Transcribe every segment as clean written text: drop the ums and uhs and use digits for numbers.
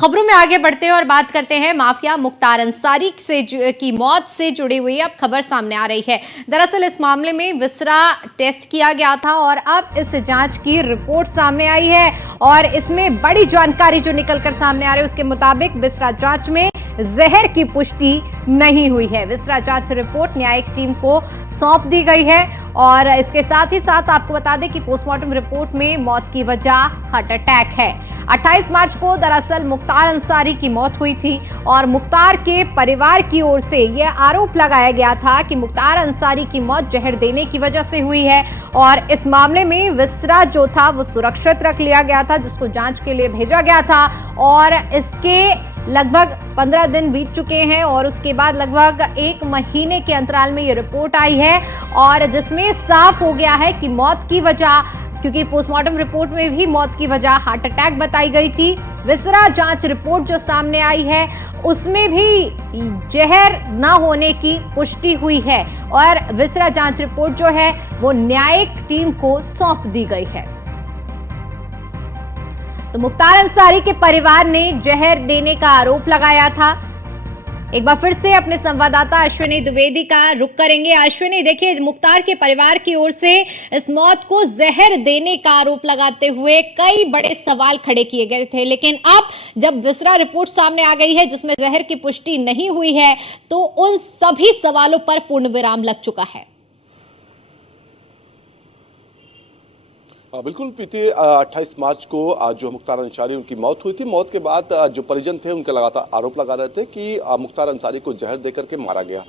खबरों में आगे बढ़ते हैं और बात करते हैं माफिया मुख्तार अंसारी की मौत से जुड़ी हुई अब खबर सामने आ रही है। दरअसल इस मामले में विसरा टेस्ट किया गया था और अब इस जांच की रिपोर्ट सामने आई है और इसमें बड़ी जानकारी जो निकलकर सामने आ रही है उसके मुताबिक विसरा जांच में जहर की पुष्टि नहीं हुई है। विसरा जांच रिपोर्ट न्यायिक टीम को सौंप दी गई है और इसके साथ ही साथ आपको बता दें कि पोस्टमार्टम रिपोर्ट में मौत की वजह हार्ट अटैक है। 28 मार्च को दरअसल मुख्तार अंसारी की मौत हुई थी और मुख्तार के परिवार की ओर से यह आरोप लगाया गया था कि मुख्तार अंसारी की मौत जहर देने की वजह से हुई है और इस मामले में विसरा जो था वो सुरक्षित रख लिया गया था, जिसको जांच के लिए भेजा गया था और इसके लगभग 15 दिन बीत चुके हैं और उसके बाद लगभग 1 महीने के अंतराल में ये रिपोर्ट आई है और जिसमें साफ हो गया है कि मौत की वजह, क्योंकि पोस्टमार्टम रिपोर्ट में भी मौत की वजह हार्ट अटैक बताई गई थी, विसरा जांच रिपोर्ट जो सामने आई है उसमें भी जहर न होने की पुष्टि हुई है और विसरा जांच रिपोर्ट जो है वो न्यायिक टीम को सौंप दी गई है। तो मुख्तार अंसारी के परिवार ने जहर देने का आरोप लगाया था। एक बार फिर से अपने संवाददाता अश्विनी द्विवेदी का रुख करेंगे। अश्विनी, देखिए मुख्तार के परिवार की ओर से इस मौत को जहर देने का आरोप लगाते हुए कई बड़े सवाल खड़े किए गए थे, लेकिन अब जब विसरा रिपोर्ट सामने आ गई है जिसमें जहर की पुष्टि नहीं हुई है तो उन सभी सवालों पर पूर्ण विराम लग चुका है। बिल्कुल प्रीति, 28 मार्च को जो मुख्तार अंसारी उनकी मौत हुई थी, मौत के बाद जो परिजन थे उनके लगातार आरोप लगा रहे थे कि मुख्तार अंसारी को जहर देकर के मारा गया।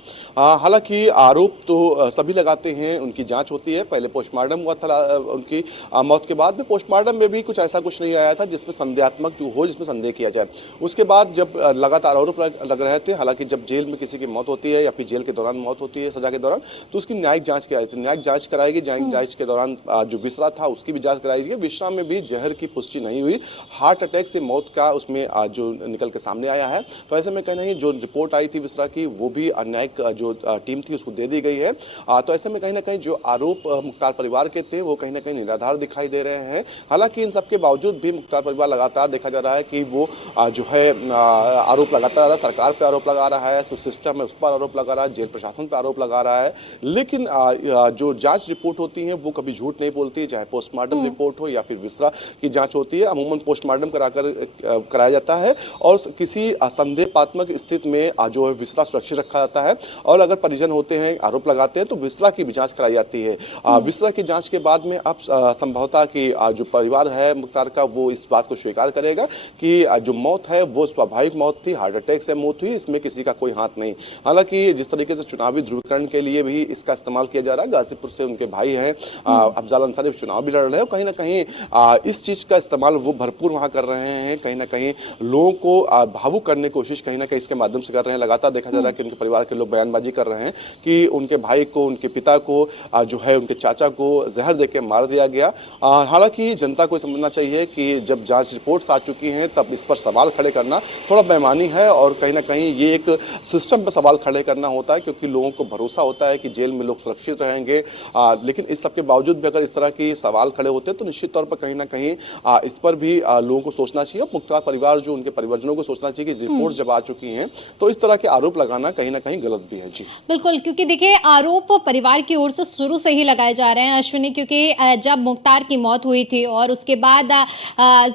हालांकि आरोप तो सभी लगाते हैं, उनकी जांच होती है, पहले पोस्टमार्टम हुआ था उनकी मौत के बाद में, पोस्टमार्टम में भी कुछ ऐसा कुछ नहीं आया था जिसमें संदेहात्मक जो हो, जिसमें संदेह किया जाए। उसके बाद जब लगातार आरोप लग रहे थे, हालांकि जब जेल में किसी की मौत होती है या फिर जेल के दौरान मौत होती है, सजा के दौरान, तो उसकी न्यायिक जाँच कराई थी। न्यायिक जाँच कराएगी, न्यायिक जाँच के दौरान जो विसरा था उसकी भी जांच कराई गई। विसरा में भी जहर की पुष्टि नहीं हुई, हार्ट अटैक से मौत का उसमें जो निकल के सामने आया है। तो ऐसे में कहीं जो रिपोर्ट आई थी विसरा की वो भी न्यायिक जो टीम थी उसको दे दी गई है। तो ऐसे में कहीं ना कहीं जो आरोप मुख्तार परिवार के थे वो कहीं ना कहीं निराधार दिखाई दे रहे हैं। हालांकि इन सबके बावजूद भी मुख्तार परिवार लगातार देखा जा रहा है कि वो जो है आरोप लगाता रहा, सरकार पर आरोप लगा रहा है, सिस्टम है उस पर आरोप लगा रहा है, जेल प्रशासन पर आरोप लगा रहा है। लेकिन जो जांच रिपोर्ट होती है वो कभी झूठ नहीं बोलती, चाहे पोस्टमार्टम रिपोर्ट हो या फिर विसरा की जांच होती है। अमूमन पोस्टमार्टम कराया जाता है और किसी संदेहात्मक स्थिति में जो है विसरा सुरक्षित रखा जाता है और अगर परिजन होते हैं, आरोप लगाते हैं तो विसरा की भी जांच कराई जाती है। विसरा की जांच के बाद में अब संभवतः कि जो परिवार है मुख्तार का वो इस बात को स्वीकार करेगा कि जो मौत है वो स्वाभाविक मौत थी, हार्ट अटैक से मौत हुई, इसमें किसी का कोई हाथ नहीं। हालांकि जिस तरीके से चुनावी ध्रुवीकरण के लिए भी इसका इस्तेमाल किया जा रहा है, गाजीपुर से उनके भाई हैं अफजल अंसारी चुनाव भी लड़ रहे हैं, कहीं ना कहीं इस चीज का इस्तेमाल वो भरपूर वहां कर रहे हैं, कहीं ना कहीं लोगों को भावुक करने की कोशिश कहीं ना कहीं इसके माध्यम से कर रहे हैं। लगातार देखा जा रहा है कि उनके परिवार के लोग बयानबाजी कर रहे हैं कि उनके भाई को, उनके पिता को, जो है उनके चाचा को जहर देकर मार दिया गया। हालांकि जनता को समझना चाहिए कि जब जांच रिपोर्ट्स आ चुकी हैं तब इस पर सवाल खड़े करना थोड़ा बेईमानी है और कहीं ना कहीं ये एक सिस्टम पर सवाल खड़े करना होता है, क्योंकि लोगों को भरोसा होता है कि जेल में लोग सुरक्षित रहेंगे। लेकिन इस सबके बावजूद भी अगर इस तरह की सवाल खड़े होते हैं तो निश्चित तौर पर कहीं ना कहीं इस पर भी लोगों को सोचना चाहिए। मुख्तार परिवार जो उनके परिवारजनों को सोचना चाहिए कि रिपोर्ट जब आ चुकी हैं तो इस तरह के आरोप लगाना कहीं ना कहीं गलत भी है। जी बिल्कुल, क्योंकि देखिए आरोप परिवार की ओर से शुरू से ही लगाए जा रहे हैं अश्विनी, क्योंकि जब मुख्तार की मौत हुई थी और उसके बाद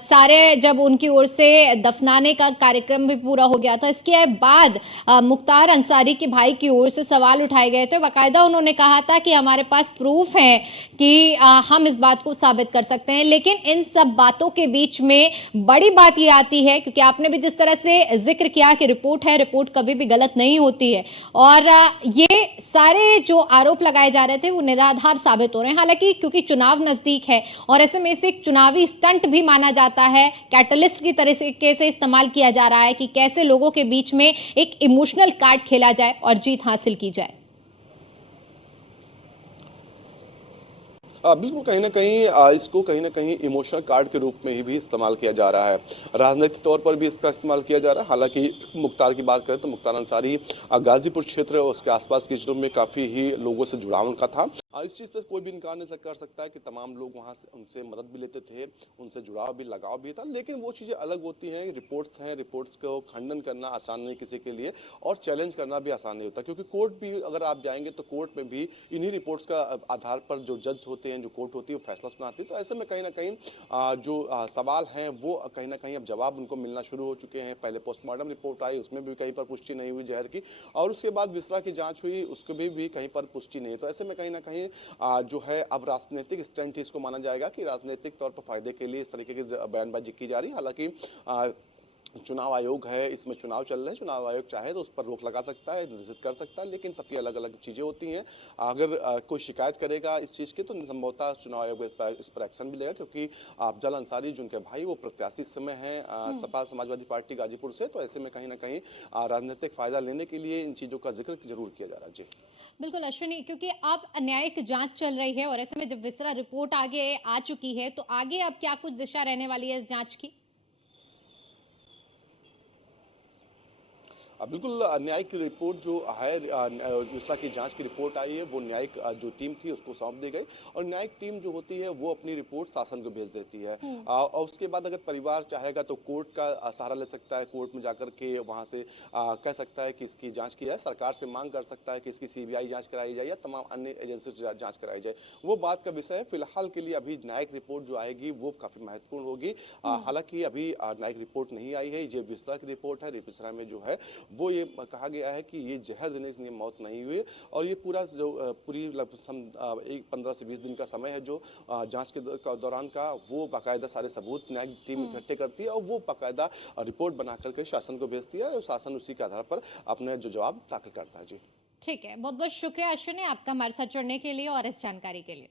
सारे जब उनकी ओर से दफनाने का कार्यक्रम भी पूरा हो गया था, इसके बाद मुख्तार अंसारी के भाई की ओर से सवाल उठाए गए थे। बाकायदा उन्होंने कहा था कि हमारे पास प्रूफ है कि हम इस बात को साबित कर सकते हैं, लेकिन इन सब बातों के बीच में बड़ी बात ये आती है, क्योंकि आपने भी जिस तरह से जिक्र किया कि रिपोर्ट है, रिपोर्ट कभी भी गलत नहीं होती है और ये सारे जो आरोप लगाए जा रहे थे वो निराधार साबित हो रहे हैं। हालांकि क्योंकि चुनाव नजदीक है और ऐसे में इसे एक चुनावी स्टंट भी माना जाता है, कैटलिस्ट की तरीके से इस्तेमाल किया जा रहा है कि कैसे लोगों के बीच में एक इमोशनल कार्ड खेला जाए और जीत हासिल की जाए। बिल्कुल, कहीं ना कहीं इसको कहीं ना कहीं इमोशनल कार्ड के रूप में भी इस्तेमाल किया जा रहा है, राजनीतिक तौर पर भी इसका इस्तेमाल किया जा रहा है। हालांकि मुख्तार की बात करें तो मुख्तार अंसारी गाजीपुर क्षेत्र और उसके आसपास के जिलों में काफ़ी ही लोगों से जुड़ाव उनका था। इस चीज़ से कोई भी इनकार नहीं कर सकता है कि तमाम लोग वहाँ से उनसे मदद भी लेते थे, उनसे जुड़ाव भी लगाव भी था, लेकिन वो चीज़ें अलग होती हैं। रिपोर्ट्स हैं, रिपोर्ट्स को खंडन करना आसान नहीं किसी के लिए, और चैलेंज करना भी आसान नहीं होता, क्योंकि कोर्ट भी अगर आप जाएंगे तो कोर्ट में भी इन्हीं रिपोर्ट्स का आधार पर जो जज होते हैं, जो कोर्ट होती है, वो फैसला सुनाती है। तो ऐसे में कहीं ना कहीं जो सवाल हैं वो कहीं ना कहीं अब जवाब उनको मिलना शुरू हो चुके हैं। पहले पोस्टमार्टम रिपोर्ट आई, उसमें भी कहीं पर पुष्टि नहीं हुई जहर की, और उसके बाद विसरा की जांच हुई, उसके भी कहीं पर पुष्टि नहीं है। तो ऐसे में कहीं ना कहीं जो है अब राजनीतिक स्टंट ही इसको माना जाएगा कि राजनीतिक तौर पर फायदे के लिए इस तरीके की बयानबाजी की जा रही है। हालांकि चुनाव आयोग है, इसमें चुनाव चल रहे हैं, चुनाव आयोग चाहे तो उस पर रोक लगा सकता है, निषेध कर सकता है, लेकिन सबकी अलग अलग चीज़ें होती हैं। अगर कोई शिकायत करेगा इस चीज़ की तो संभवतः चुनाव आयोग इस पर एक्शन भी लेगा, क्योंकि अफजल अंसारी जो उनके भाई वो प्रत्याशी इस समय हैं सपा समाजवादी पार्टी गाजीपुर से। तो ऐसे में कहीं ना कहीं राजनीतिक फायदा लेने के लिए इन चीज़ों का जिक्र जरूर किया जा रहा है। जी बिल्कुल अश्विनी, क्योंकि अब न्यायिक जांच चल रही है और ऐसे में जब विसरा रिपोर्ट आगे आ चुकी है तो आगे अब क्या कुछ दिशा रहने वाली है इस जांच की? बिल्कुल न्यायिक रिपोर्ट जो है, मिश्रा की जांच की रिपोर्ट आई है, वो न्यायिक जो टीम थी उसको सौंप दी गई, और न्यायिक टीम जो होती है वो अपनी रिपोर्ट शासन को भेज देती है। और उसके बाद अगर परिवार चाहेगा तो कोर्ट का सहारा ले सकता है, कोर्ट में जाकर के वहाँ से कह सकता है कि इसकी जांच की जाए, सरकार से मांग कर सकता है कि इसकी सीबीआई जांच कराई जाए या तमाम अन्य एजेंसी से जांच कराई जाए। वो बात का विषय है। फिलहाल के लिए अभी न्यायिक रिपोर्ट जो आएगी वो काफ़ी महत्वपूर्ण होगी। हालांकि अभी न्यायिक रिपोर्ट नहीं आई है, ये विसरा की रिपोर्ट है। विसरा में जो है वो ये कहा गया है कि ये जहर देने से मौत नहीं हुई, और ये पूरा जो पूरी लगभग एक 15 से 20 दिन का समय है जो जांच के दौरान का, वो बाकायदा सारे सबूत न्यायिक टीम इकट्ठे करती है और वो बाकायदा रिपोर्ट बना करके शासन को भेजती है, और शासन उसी के आधार पर अपने जो जवाब दाखिल करता है। जी ठीक है, बहुत बहुत शुक्रिया अश्विनी आपका हमारे साथ जुड़ने के लिए और इस जानकारी के लिए।